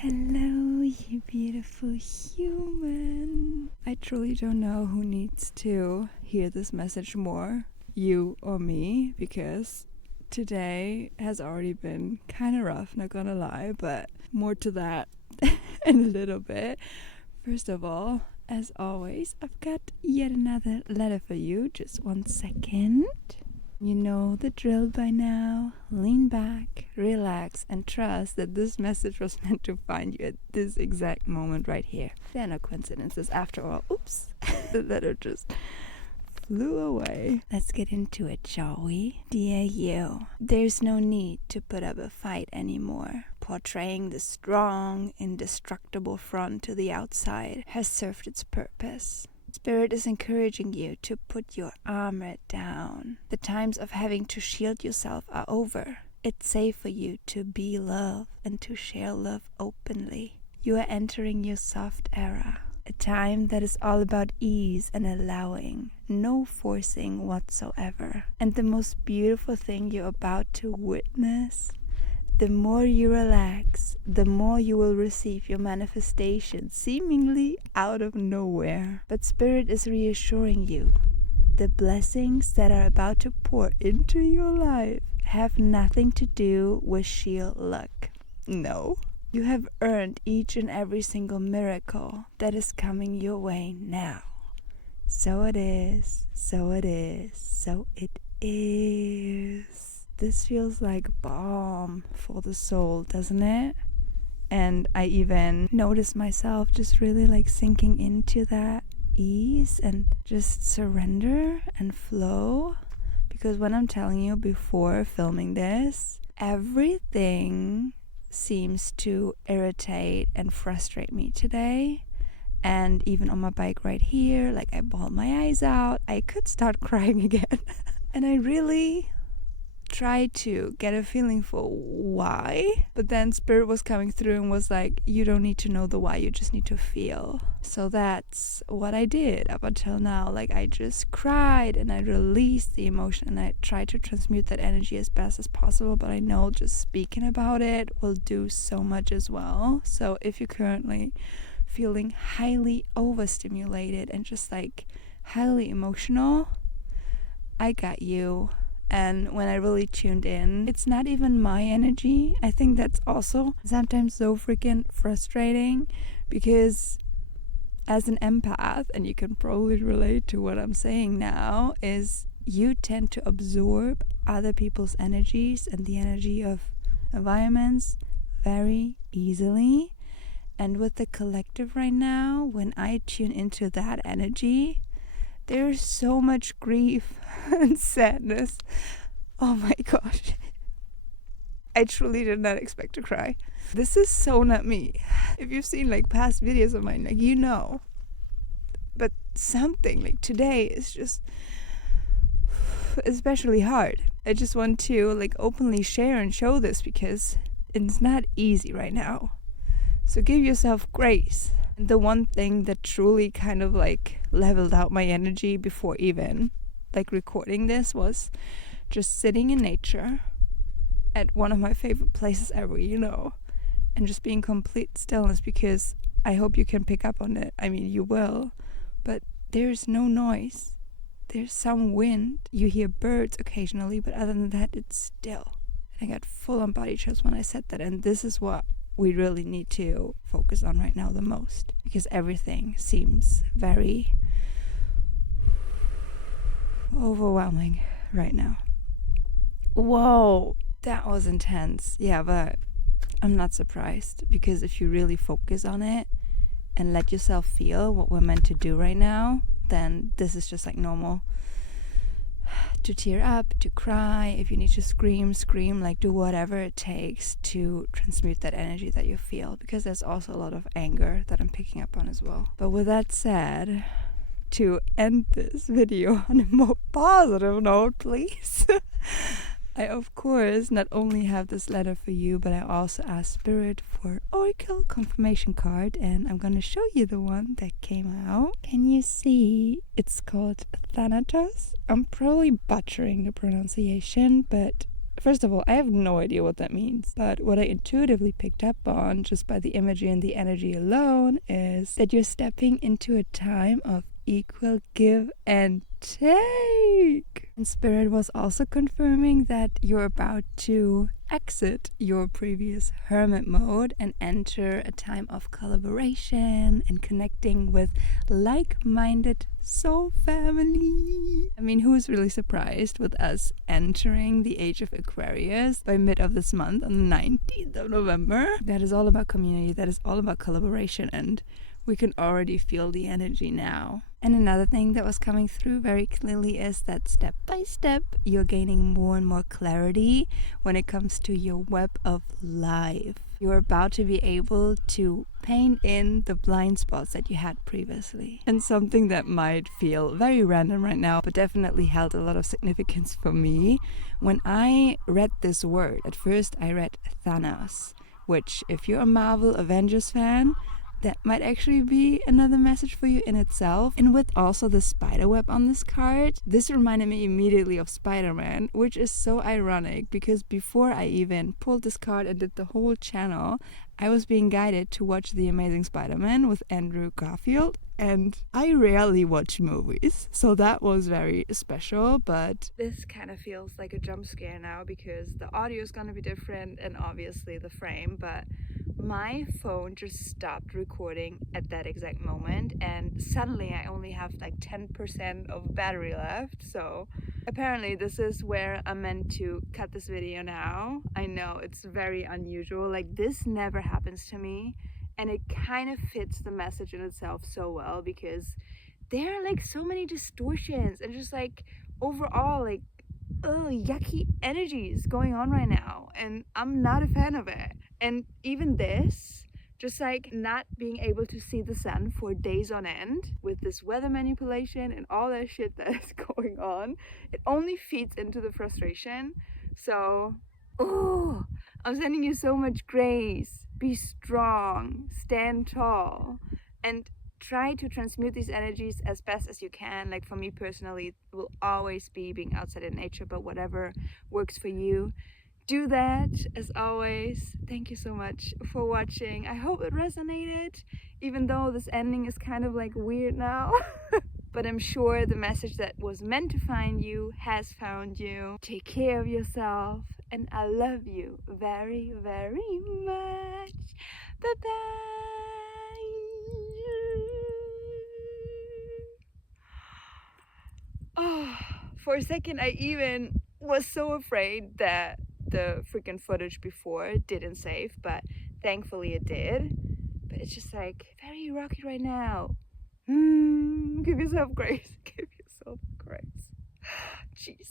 Hello, you beautiful human. I truly don't know who needs to hear this message more, you or me, because today has already been kind of rough, not gonna lie, but more to that in a little bit. First of all, as always, I've got yet another letter for you. Just 1 second. You know the drill by now. Lean back, relax, and trust that this message was meant to find you at this exact moment right here. There are no coincidences after all. Oops. The letter just flew away. Let's get into it, shall we? Dear you, there's no need to put up a fight anymore. Portraying the strong, indestructible front to the outside has served its purpose. Spirit is encouraging you to put your armor down. The times of having to shield yourself are over. It's safe for you to be love and to share love openly. You are entering your soft era, a time that is all about ease and allowing, no forcing whatsoever. And the most beautiful thing you're about to witness, the more you relax, the more you will receive your manifestation seemingly out of nowhere. But Spirit is reassuring you, the blessings that are about to pour into your life have nothing to do with sheer luck. No. You have earned each and every single miracle that is coming your way now. So it is, so it is, so it is. This feels like balm for the soul, doesn't it? And I even notice myself just really like sinking into that ease and just surrender and flow. Because when I'm telling you before filming this, everything seems to irritate and frustrate me today. And even on my bike right here, like I bawled my eyes out. I could start crying again. And I really tried to get a feeling for why, but then Spirit was coming through and was like, you don't need to know the why, you just need to feel. So that's what I did up until now. Like I just cried and I released the emotion and I tried to transmute that energy as best as possible, but I know just speaking about it will do so much as well. So if you're currently feeling highly overstimulated and just like highly emotional, I got you. And when I really tuned in, it's not even my energy. I think that's also sometimes so freaking frustrating because as an empath, and you can probably relate to what I'm saying now, is you tend to absorb other people's energies and the energy of environments very easily. And with the collective right now, when I tune into that energy, there's so much grief and sadness. Oh my gosh. I truly did not expect to cry. This is so not me. If you've seen like past videos of mine, like you know. But something like today is just especially hard. I just want to like openly share and show this because it's not easy right now. So give yourself grace. The one thing that truly kind of like leveled out my energy before even like recording this was just sitting in nature at one of my favorite places ever, you know, and just being complete stillness, because I hope you can pick up on it. I mean, you will, but there's no noise. There's some wind. You hear birds occasionally, but other than that, it's still. And I got full on body chills when I said that, and this is what we really need to focus on right now the most, because everything seems very overwhelming right now. Whoa, that was intense. Yeah, but I'm not surprised, because if you really focus on it and let yourself feel what we're meant to do right now, then this is just like normal. To tear up, to cry, if you need to scream, like do whatever it takes to transmute that energy that you feel, because there's also a lot of anger that I'm picking up on as well. But with that said, to end this video on a more positive note, please. I of course not only have this letter for you, but I also asked Spirit for Oracle confirmation card, and I'm gonna show you the one that came out. Can you see? It's called Thanatos. I'm probably butchering the pronunciation, but first of all, I have no idea what that means. But what I intuitively picked up on just by the imagery and the energy alone is that you're stepping into a time of equal give and take. And Spirit was also confirming that you're about to exit your previous hermit mode and enter a time of collaboration and connecting with like-minded soul family. I mean, who's really surprised with us entering the age of Aquarius by mid of this month on the 19th of November? That is all about community, that is all about collaboration, and we can already feel the energy now. And another thing that was coming through very clearly is that step by step, you're gaining more and more clarity when it comes to your web of life. You're about to be able to paint in the blind spots that you had previously. And something that might feel very random right now, but definitely held a lot of significance for me. When I read this word, at first I read Thanos, which if you're a Marvel Avengers fan, that might actually be another message for you in itself. And with also the spiderweb on this card, this reminded me immediately of Spider-Man, which is so ironic because before I even pulled this card and did the whole channel, I was being guided to watch The Amazing Spider-Man with Andrew Garfield, and I rarely watch movies, so that was very special. But this kind of feels like a jump scare now because the audio is gonna be different and obviously the frame, but my phone just stopped recording at that exact moment, and suddenly I only have like 10% of battery left. So apparently this is where I'm meant to cut this video now. I know it's very unusual, like this never happens to me, and it kind of fits the message in itself so well because there are like so many distortions and just like overall like yucky energies going on right now, and I'm not a fan of it. And even this, just like not being able to see the sun for days on end with this weather manipulation and all that shit that is going on, it only feeds into the frustration. So, oh, I'm sending you so much grace. Be strong, stand tall, and try to transmute these energies as best as you can. Like for me personally, it will always be being outside in nature, but whatever works for you, do that. As always, thank you so much for watching. I hope it resonated, even though this ending is kind of like weird now. But I'm sure the message that was meant to find you has found you. Take care of yourself, and I love you very, very much. Bye-bye. Oh, for a second I even was so afraid that the freaking footage before didn't save, but thankfully it did. But it's just like very rocky right now. Give yourself grace. Give yourself grace. Jeez.